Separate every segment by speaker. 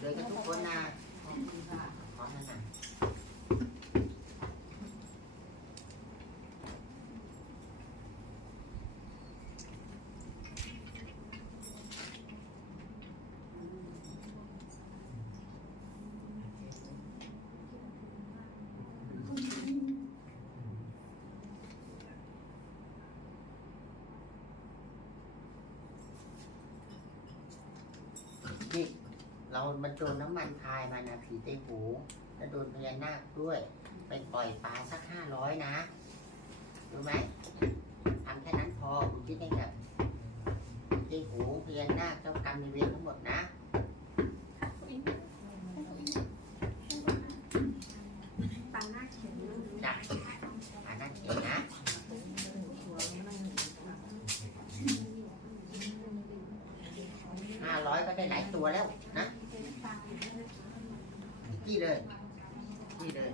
Speaker 1: เลยกันทุกคนนะขอบคุณค่ะขอนั่นนะนี่ เรามันโดนน้ำมันพายมานะผีไต้หูแล้วโดนพญานาคด้วย ไปปล่อยปลาสักห้าร้อยนะรู้ไหมทำแค่นั้นพอคุณคิดได้ไงผีไต้หูพญานาคเจ้ากรรมในายเวรทั้งหมดนะ
Speaker 2: ตาหน้าเขียน
Speaker 1: จ้ะอ่านั่นเองนะห้าร้อยก็ได้หลายตัวแล้วนะ จี้เลยจี้เลย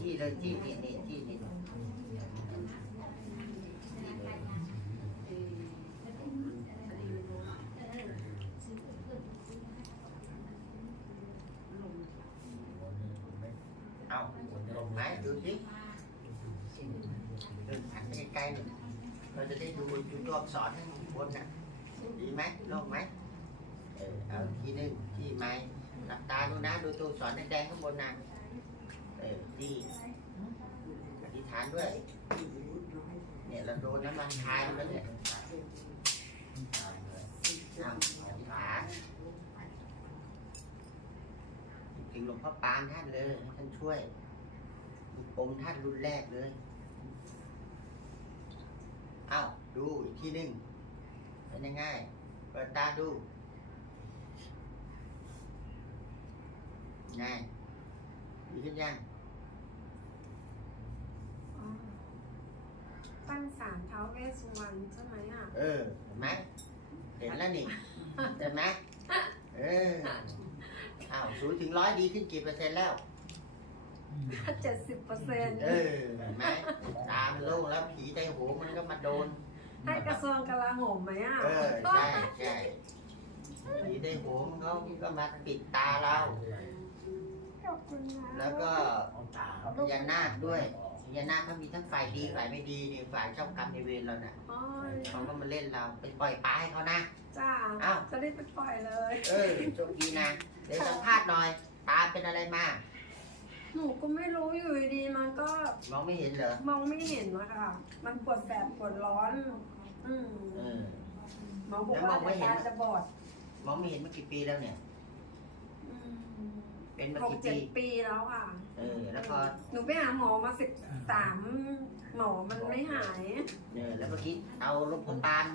Speaker 1: จี้เลยจี้นี่นี่จี้นี่เอาไหนดูสิเดินหันไปไกลๆหน่อยเราจะได้ดูดูตัวอักษรข้างบนน่ะดีไหมโล่งไหมเออเอาอีกทีหนึงที่ไม้ หลับตาดูนะ ดูตัวสอักษรแดงๆข้างบนนะเออที่อธิษฐานด้วย เนี่ยเราโดนน้ำมันพายมาแล้วเนี่ยเอาอธิษฐานถึงหลวงพ่อปานท่านเลยให้ท่านช่วยองค์ท่านรุ่นแรกเลยอ้าวดูอีกทีหนึ่งเป็นยังไงเปิดตาดู ไงดีขึ้นยัง
Speaker 2: ปั้นสารเท้าเวสสุวรรณใช่ไหมอะ
Speaker 1: เออเห็นไหมเห็นแล้วนี่เห็นไหมเอออ้าวศูนย์ถึงร้อยดีขึ้นกี่เปอร์เซ็นต์แล้ว
Speaker 2: เจ็ดสิบเปอร์เซ็นต์
Speaker 1: เออเห็นไหมตามันโล่งแล้วผีใจโหงมันก็มาโดน
Speaker 2: ให้กระทรวงกลาโหมไหมอะ
Speaker 1: เออ ใช่ใช่ผีใจโหงเขาก็มาปิดตาเรา
Speaker 2: ขอบคุณนะ
Speaker 1: แล้วก็พญานาคด้วยพญานาคเขามีทั้งฝ่ายดีฝ่ายไม่ดีนี่ฝ่ายเจ้ากรรมในายเวรเราน่ะ
Speaker 2: อ๋อ
Speaker 1: เขาก็มาเล่นเราไปปล่อยปลาให้เขานะ
Speaker 2: จ้า
Speaker 1: อ้าว
Speaker 2: จะได้ไปปล่อยเลย
Speaker 1: เออโชคดีนะเดี๋ยวสัมภาษณ์หน่อยตาเป็นอะไรมา
Speaker 2: หนูก็ไม่รู้อยู่ดีๆมันก็
Speaker 1: มองไม่เห็นเหรอ
Speaker 2: มองไม่เห็นนะคะ มันปวดแสบปวดร้อน อืม
Speaker 1: เออ
Speaker 2: หมอบอกว่า
Speaker 1: แล้วมองไม่
Speaker 2: เดี๋ยว
Speaker 1: เห็น
Speaker 2: ตาจะบอด
Speaker 1: มองไม่เห็นมากี่ปีแล้วเนี่ย
Speaker 2: อืม
Speaker 1: เป็นมา
Speaker 2: หก
Speaker 1: กี่
Speaker 2: เจ็
Speaker 1: ปี
Speaker 2: ดปีแล้วอะ
Speaker 1: เออ แล้วพอ
Speaker 2: หนูไปหาหมอมาสิบสามหมอมันไม่หาย
Speaker 1: เนี่ยแล้วเมื่อกี้เอาลูกตาล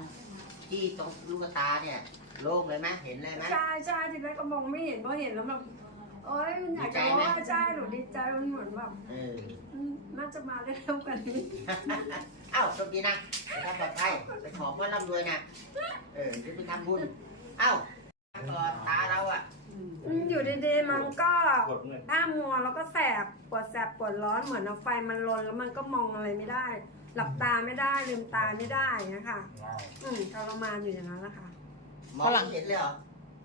Speaker 1: ที่ตรงลูกตาเนี่ย โล่งเลยไหมเห็นเลยไหม
Speaker 2: ใช่ใช่ทีแรกก็มองไม่เห็นพอเห็นแล้วแบบเอ้ยมันอยากจะ
Speaker 1: ดีใจไหม
Speaker 2: ว่าใช่หนูดีใจมันเหมือนแบบ
Speaker 1: เออ
Speaker 2: อืมน่าจะมาได้เร็วกว่านี้
Speaker 1: เอ้าโชคดีนะไปทำปลอดภัยไปขอเพื่อนร่ำรวยนะ เออจะไปทำบุญเอ้าต่อตาเราอะ
Speaker 2: อยู่ดีๆ มันก็อ้ามัวแล้วก็แสบปวดแสบปวดร้อนเหมือนเอาไฟมันลนแล้วมันก็มองอะไรไม่ได้ หลับตาไม่ได้ลืมตาไม่ได้นะคะอืมทรมานอยู่อย่างนั้นแหละค่ะ
Speaker 1: มองไม่เห็นเลยเหรอ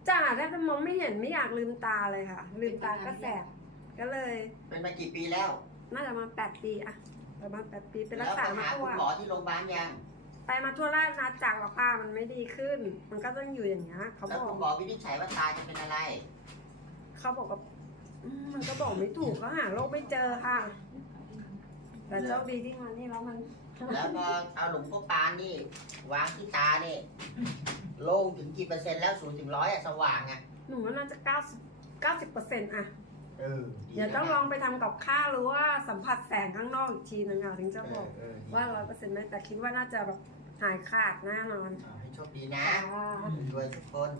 Speaker 2: จ้าถ้าจะมองไม่เห็นไม่อยากลืมตาเลยค่ะ ลืมตาก็แสบก็เลย
Speaker 1: เป็นมากี่ปีแล้ว
Speaker 2: น่าจะมาแปดปีอะประมาณแปดปีไปรั
Speaker 1: แล้
Speaker 2: ก
Speaker 1: วไป
Speaker 2: ษามา
Speaker 1: หา
Speaker 2: ทั่
Speaker 1: คุ
Speaker 2: ว
Speaker 1: ณหมอที่โรงพยาบาลยัง
Speaker 2: ไปมาทั่วราชนาจักรหรอกค่ะมันไม่ดีขึ้น มันก็ต้องอยู่อย่างเงี้ยเขา
Speaker 1: แล้ว
Speaker 2: บอ
Speaker 1: คุ
Speaker 2: ก
Speaker 1: ณหมอวินิจฉัยว่าตาจะเป็นอะไร
Speaker 2: เขาบอกว่าอืมมันก็บอกไม่ถูกเขาหาโรคไม่เจอค่ะ แต่โชคดีที่มันนี่แล้วมัน
Speaker 1: แล้วพอเอาหลวงพ่อปานนี่ วางที่ตานี่โล่งถึงกี่เปอร์เซ็นต์แล้วศูนย์ถึงร้อยอะสว่างอะ
Speaker 2: หนูว่าน่าจะเก้าสิบเก้าสิบเปอร์เซ็นต์อะ
Speaker 1: เออ
Speaker 2: เดี๋ยวต้องลองไปทำกับข้าวหรือว่าสัมผัสแสงข้างนอกอีกทีนึงอะถึงจะบอก
Speaker 1: เออ
Speaker 2: ว่าร้อยเปอร์เซ็นต์ไหมแต่คิดว่าน่าจะแบบหายขาดแน่นอน
Speaker 1: ให้โชคดีนะ
Speaker 2: ค่ะ
Speaker 1: รวยทุกคน